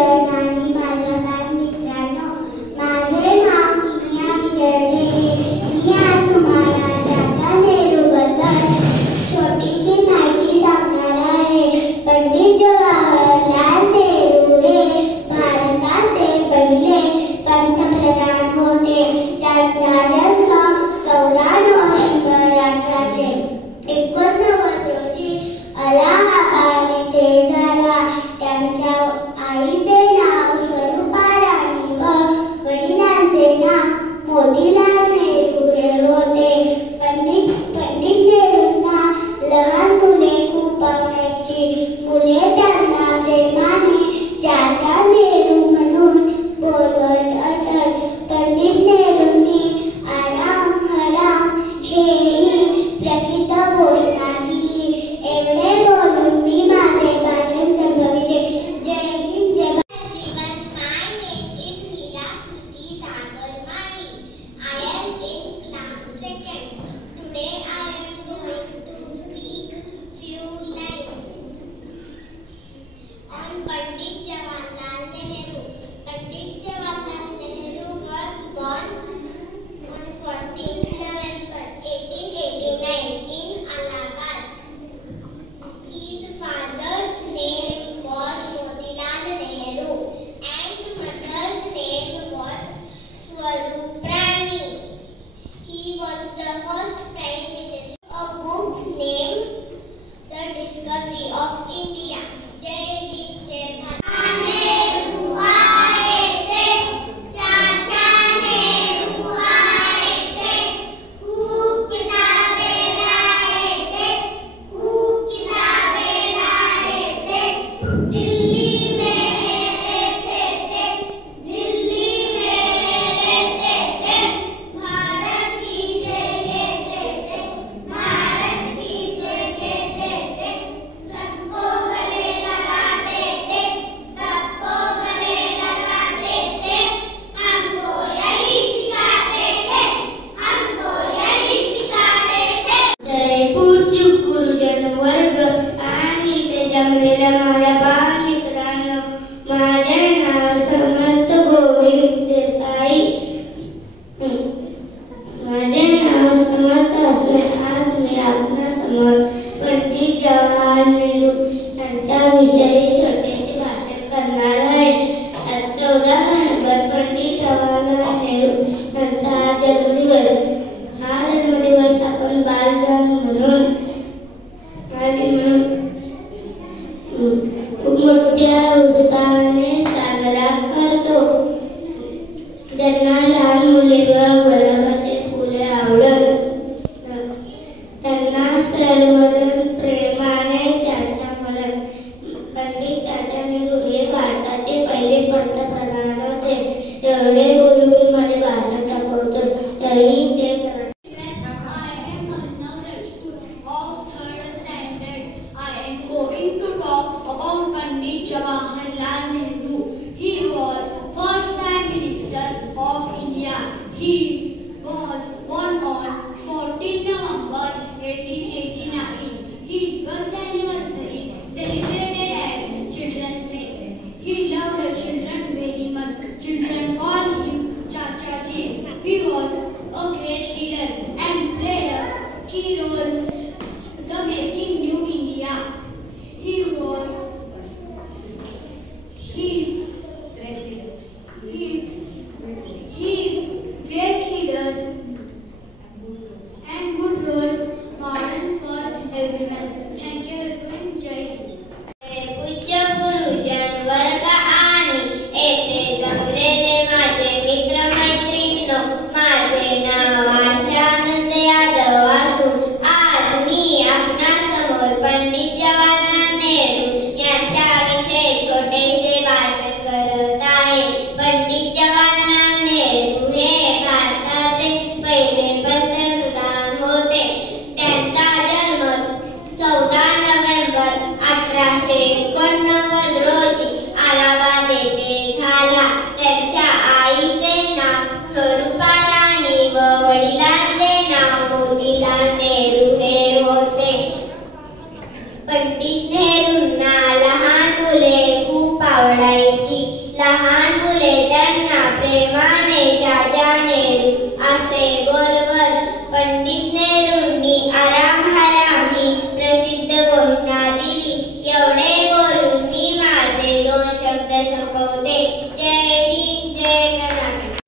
आणि माझ्या बालमित्रांनो, माझे नाव किमिया विजयडे. मी आज तुम्हाला चाचा नेहरूबद्दल छोटीशी माहिती सांगणार आहे. पंडित जवाहरलाल नेहरू हे भारताचे पहिले पंतप्रधान होते. त्यांचा जन्म 14 नोव्हेंबर 1889 रोजी अलाहाबाद येथे झाला. त्यांच्या आईचे नाव स्वरूपा राणी व वडिलांचे नाव मोतीलाल नेहरू हे होते. पंडित नेहरूंना लहान मुले खूप आवडायची. मुले त्यांना प्रेमाने चाचा नेहरू म्हणून बोलवत असत. पंडित नेहरूंनी आराम हराम हेही प्रसिद्ध घोषणा दिली. एवढे बोलून मी माझे भाषण संपविते. जय हिंद, जय Bharat. Everyone, my name is Meera Kriti Sagarmani. I am in class 2nd. Today I am going to speak few lines on Pandit Jawaharlal Nehru. Pandit Jawaharlal Nehru was born on 14th November 1889 in Allahabad. His father's name was Motilal Nehru and mother's name was Swarup Rani. He was the first Prime Minister. A book named The Discovery of India. Jai Hind, Jai Bharat. Nehru aaye the, Chacha Nehru aaye the, खूब किताबें लाए थे, खूब किताबें लाए थे. दिल्ली में रहते थे, दिल्ली में रहते थे. भारत की जय कहते थे, भारत की जय कहते थे. सबको गले लगाते थे, सबको गले लगाते थे. हमको यही सिखाते थे, हमको यही सिखाते थे. जय पूज्य गुरुजन वर्ग आणि ते जमलेल्या माझ्या बालमित्रांनो, माझे नाव समर्थ गोविंद देसाई. माझे नाव समर्थ असून आज मी आपणासमोर पंडित जवाहरलाल नेहरू यांच्याविषयी छोटेसे भाषण करणार आहे. आज 14 नोव्हेंबर पंडित जवाहरलाल नेहरू यांचा जन्मदिवस. हा जन्मदिवस आपण बालदिन म्हणून खूप मोठ्या उत्साहाने साजरा करतो. त्यांना लहान मुले व गुलाबाचे फुले आवडत. त्यांना सर्वजण प्रेमाने चाचा म्हणत. पंडित चाचा नेहरू हे भारताचे पहिले पंतप्रधान होते. एवढे बोलून माझे भाषण संपवतो. जय हिंद, जय Bharat. Going to talk about Pandit Jawaharlal Nehru. He was first Prime Minister of India. He was born on 14 November 1889. His birth anniversary celebrated as Children's Day. He loved children very much. Children call him Jai Hind, Jai Karnataka.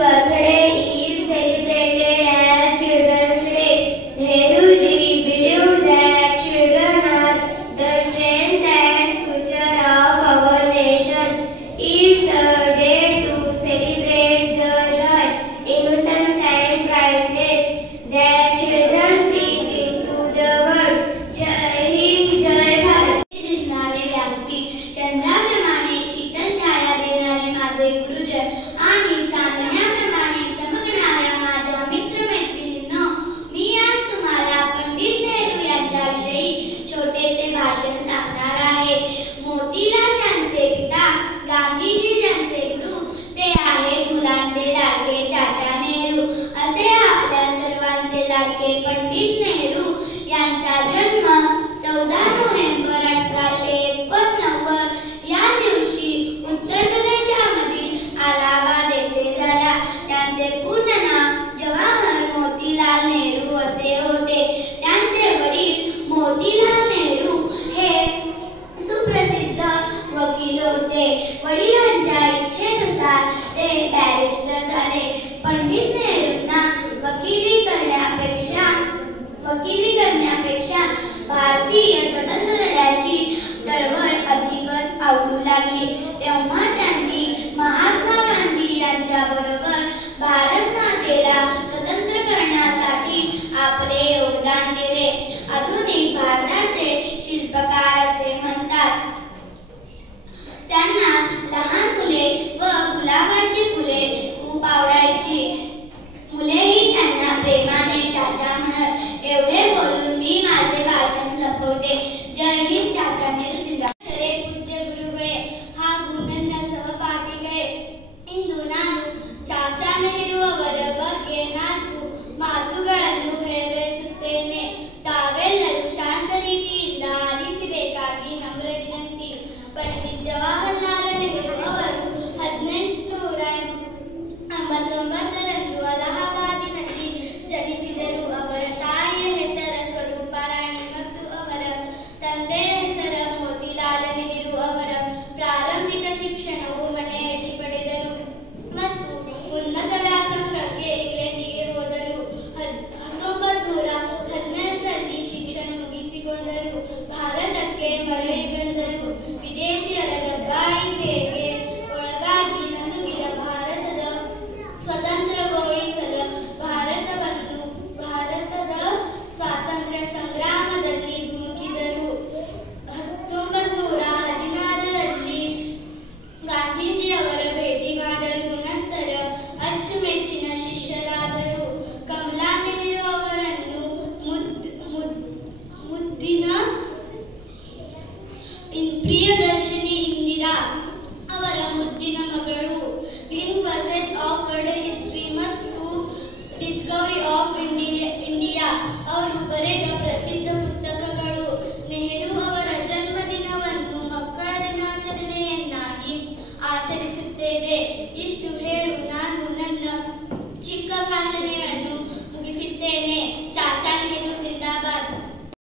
birthday is celebrated as Children's Day. Nehruji believed that children are the strength and future of our nation. It's a day to celebrate the joy, innocence and brightness that children bring into the world. Jai Hind, Jai Bharat. दिसणारे व्यासपीठ, चंद्राप्रमाणे शीतल छाया देणारे माझे गुरुजन आणि चांदण्याप्रमाणे चमकणाऱ्या माझ्या मित्रमैत्रिणींनो, मी आज तुम्हाला पंडित नेहरू यांच्याविषयी छोटेसे भाषण सांगणार आहे. मोतीलाल यांचे पिता, गांधीजी यांचे गुरु, ते आहेत मुलांचे लाडके चाचा नेहरू. असे आपल्या सर्वांचे लाडके पंडित नेहरू यांचा जन्म 14 नोव्हेंबर 1889 या दिवशी उत्तर प्रदेशामधील अलाहाबाद येथे झाला. त्यांचे पूर्ण नाव जवाहर मोतीलाल नेहरू असे होते. त्यांचे वडील मोतीलाल नेहरू हे सुप्रसिद्ध वकील होते. वडिलांच्या इच्छेनुसार ते बॅरिस्टर झाले. पंडित नेहरूंना वकिली करण्यापेक्षा भारतीय स्वातंत्र्य लढ्याची चळवळ